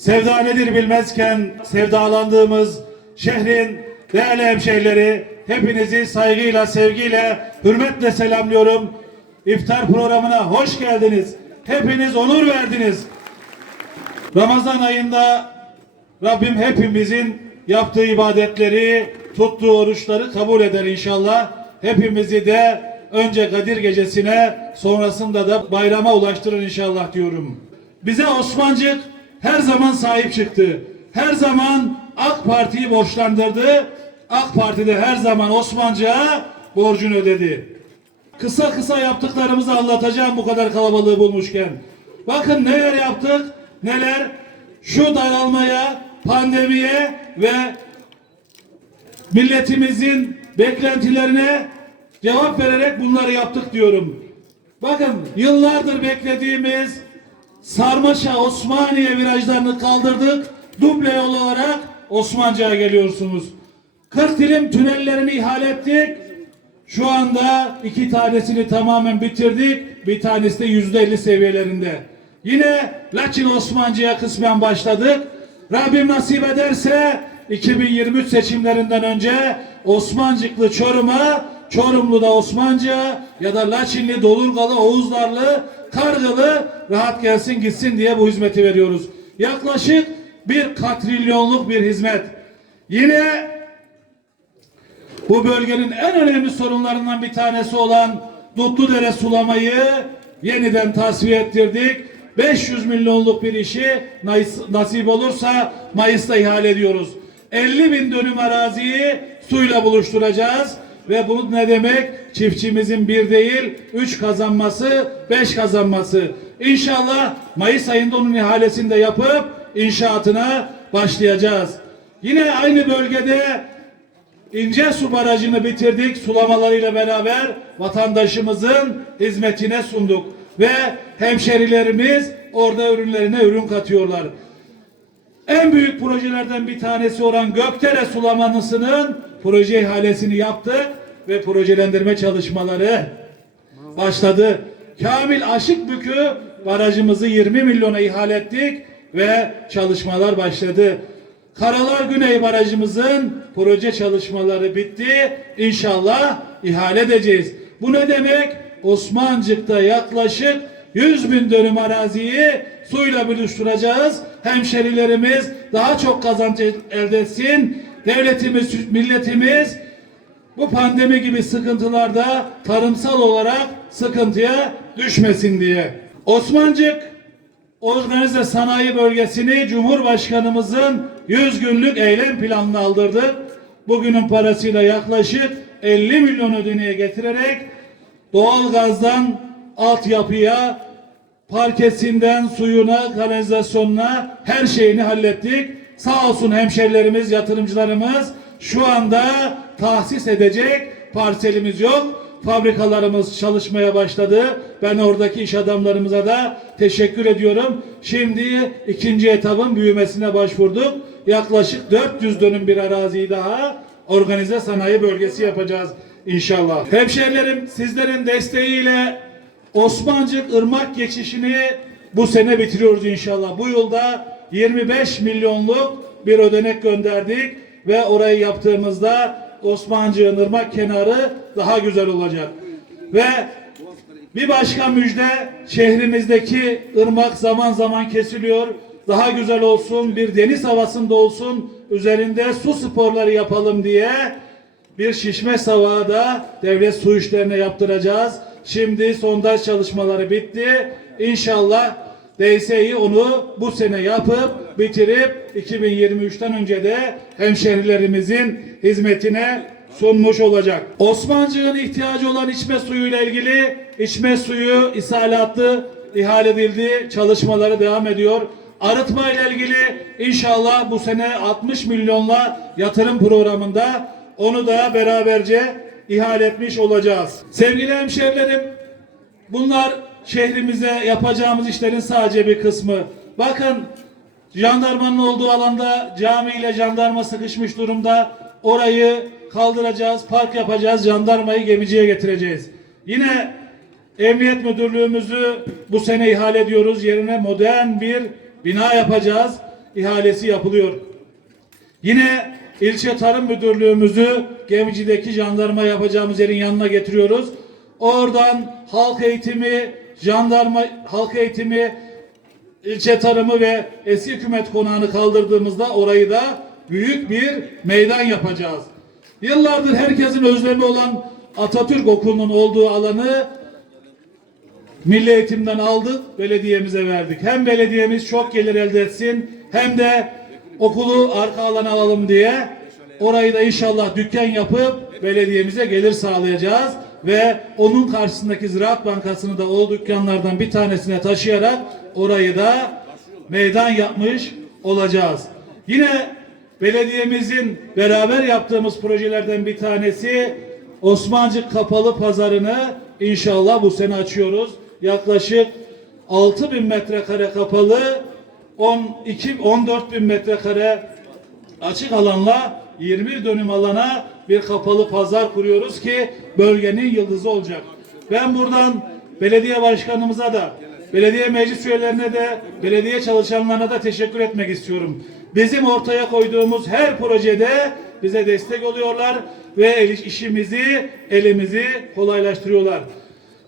Sevda nedir bilmezken sevdalandığımız şehrin değerli hemşehrileri hepinizi saygıyla, sevgiyle, hürmetle selamlıyorum. İftar programına hoş geldiniz. Hepiniz onur verdiniz. Ramazan ayında Rabbim hepimizin yaptığı ibadetleri, tuttuğu oruçları kabul eder inşallah. Hepimizi de önce Kadir gecesine sonrasında da bayrama ulaştırır inşallah diyorum. Bize Osmancık her zaman sahip çıktı. Her zaman AK Parti'yi borçlandırdı. AK Parti de her zaman Osmancık'a borcunu ödedi. Kısa kısa yaptıklarımızı anlatacağım bu kadar kalabalığı bulmuşken. Bakın neler yaptık, neler şu daralmaya, pandemiye ve milletimizin beklentilerine cevap vererek bunları yaptık diyorum. Bakın yıllardır beklediğimiz Sarmaşa Osmaniye virajlarını kaldırdık. Duble yol olarak Osmancık'a geliyorsunuz. 40 dilim tünellerini ihale ettik. Şu anda iki tanesini tamamen bitirdik. Bir tanesi de yüzde elli seviyelerinde. Yine Laçin Osmancı'ya kısmen başladık. Rabbim nasip ederse 2023 seçimlerinden önce Osmancıklı Çorum'a, Çorumlu'da Osmancı'ya ya da Laçinli, Dolurgalı, Oğuzlarlı, Kargılı rahat gelsin gitsin diye bu hizmeti veriyoruz. Yaklaşık bir katrilyonluk bir hizmet. Yine bu bölgenin en önemli sorunlarından bir tanesi olan Dutludere sulamayı yeniden tasfiye ettirdik. 500 milyonluk bir işi nas- nasip olursa Mayıs'ta ihale ediyoruz. 50 bin dönüm araziyi suyla buluşturacağız ve bu ne demek? Çiftçimizin bir değil, üç kazanması, beş kazanması. İnşallah Mayıs ayında onun ihalesini de yapıp inşaatına başlayacağız. Yine aynı bölgede İnce su barajını bitirdik. Sulamalarıyla beraber vatandaşımızın hizmetine sunduk. Ve hemşerilerimiz orada ürünlerine ürün katıyorlar. En büyük projelerden bir tanesi olan Gökdere sulamanısının proje ihalesini yaptık ve projelendirme çalışmaları başladı. Kamil Aşıkbükü barajımızı 20 milyona ihale ettik ve çalışmalar başladı. Karalar Güney barajımızın proje çalışmaları bitti. İnşallah ihale edeceğiz. Bu ne demek? Osmancık'ta yaklaşık 100 bin dönüm araziyi suyla buluşturacağız. Hemşerilerimiz daha çok kazanç elde etsin. Devletimiz, milletimiz bu pandemi gibi sıkıntılarda tarımsal olarak sıkıntıya düşmesin diye. Osmancık Organize Sanayi Bölgesi'ni Cumhurbaşkanımızın 100 günlük eylem planına aldırdık. Bugünün parasıyla yaklaşık 50 milyon ödeneğe getirerek doğalgazdan altyapıya, parkesinden suyuna, kanalizasyonuna her şeyini hallettik. Sağ olsun hemşerilerimiz, yatırımcılarımız şu anda tahsis edecek parselimiz yok. Fabrikalarımız çalışmaya başladı. Ben oradaki iş adamlarımıza da teşekkür ediyorum. Şimdi ikinci etabın büyümesine başvurduk. Yaklaşık 400 dönüm bir araziyi daha organize sanayi bölgesi yapacağız inşallah. Hemşehrilerim sizlerin desteğiyle Osmancık Irmak geçişini bu sene bitiriyoruz inşallah. Bu yılda 25 milyonluk bir ödenek gönderdik ve orayı yaptığımızda Osmancık'ın ırmak kenarı daha güzel olacak. Ve bir başka müjde şehrimizdeki ırmak zaman zaman kesiliyor. Daha güzel olsun, bir deniz havasında olsun, üzerinde su sporları yapalım diye bir şişme savağı da devlet su işlerine yaptıracağız. Şimdi sondaj çalışmaları bitti. İnşallah DSİ onu bu sene yapıp bitirip 2023'ten önce de hemşehrilerimizin hizmetine sunmuş olacak. Osmancık'ın ihtiyacı olan içme suyuyla ilgili içme suyu isalatlı ihale edildi. Çalışmaları devam ediyor. Arıtma ile ilgili inşallah bu sene 60 milyonla yatırım programında onu da beraberce ihale etmiş olacağız. Sevgili hemşehrilerim bunlar şehrimize yapacağımız işlerin sadece bir kısmı. Bakın jandarmanın olduğu alanda cami ile jandarma sıkışmış durumda. Orayı kaldıracağız, park yapacağız, jandarmayı gemiciye getireceğiz. Yine Emniyet Müdürlüğümüzü bu sene ihale ediyoruz. Yerine modern bir bina yapacağız. ihalesi yapılıyor. Yine ilçe tarım müdürlüğümüzü Gemici'deki jandarma yapacağımız yerin yanına getiriyoruz. Oradan halk eğitimi, jandarma halk eğitimi, ilçe tarımı ve eski hükümet konağını kaldırdığımızda orayı da büyük bir meydan yapacağız. Yıllardır herkesin özlemi olan Atatürk Okulu'nun olduğu alanı Milli Eğitim'den aldık, belediyemize verdik. Hem belediyemiz çok gelir elde etsin, hem de okulu arka alana alalım diye orayı da inşallah dükkan yapıp belediyemize gelir sağlayacağız ve onun karşısındaki Ziraat Bankası'nı da o dükkanlardan bir tanesine taşıyarak orayı da meydan yapmış olacağız. Yine belediyemizin beraber yaptığımız projelerden bir tanesi Osmancık Kapalı Pazarı'nı inşallah bu sene açıyoruz. Yaklaşık 6 bin metrekare kapalı, 12 14 bin metrekare açık alanla 20 dönüm alana bir kapalı pazar kuruyoruz ki bölgenin yıldızı olacak. Ben buradan belediye başkanımıza da, belediye meclis üyelerine de, belediye çalışanlarına da teşekkür etmek istiyorum. Bizim ortaya koyduğumuz her projede bize destek oluyorlar ve işimizi, elimizi kolaylaştırıyorlar.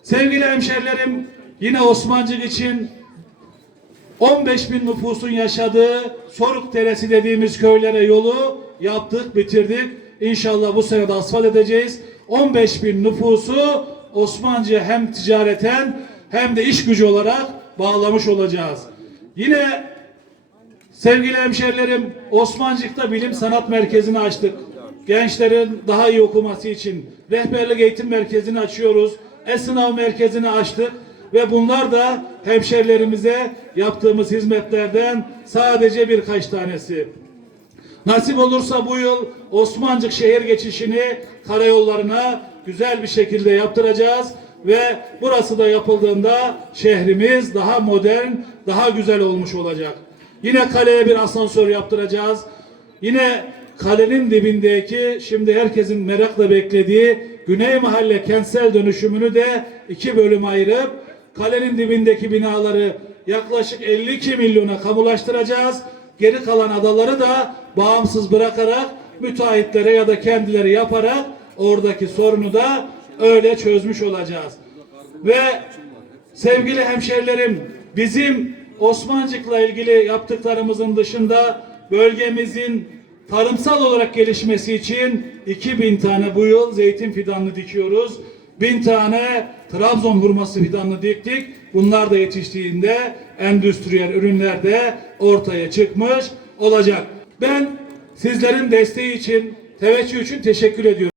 Sevgili hemşerilerim, yine Osmancık için 15 bin nüfusun yaşadığı Soruk Deresi dediğimiz köylere yolu yaptık, bitirdik. İnşallah bu sene de asfalt edeceğiz. 15 bin nüfusu Osmancı'ya hem ticareten hem de iş gücü olarak bağlamış olacağız. Yine sevgili hemşerilerim Osmancık'ta bilim sanat merkezini açtık. Gençlerin daha iyi okuması için rehberlik eğitim merkezini açıyoruz. E-sınav merkezini açtık ve bunlar da hemşerilerimize yaptığımız hizmetlerden sadece birkaç tanesi. Nasip olursa bu yıl Osmancık şehir geçişini karayollarına güzel bir şekilde yaptıracağız ve burası da yapıldığında şehrimiz daha modern, daha güzel olmuş olacak. Yine kaleye bir asansör yaptıracağız. Yine kalenin dibindeki şimdi herkesin merakla beklediği Güney Mahalle kentsel dönüşümünü de iki bölüm ayırıp kalenin dibindeki binaları yaklaşık 52 milyona kamulaştıracağız. Geri kalan adaları da bağımsız bırakarak müteahhitlere ya da kendileri yaparak oradaki sorunu da öyle çözmüş olacağız. Ve sevgili hemşerilerim bizim Osmancık'la ilgili yaptıklarımızın dışında bölgemizin tarımsal olarak gelişmesi için 2000 tane bu yıl zeytin fidanını dikiyoruz. 1000 tane Trabzon hurması fidanını diktik. Bunlar da yetiştiğinde endüstriyel ürünler de ortaya çıkmış olacak. Ben sizlerin desteği için, teveccüh için teşekkür ediyorum.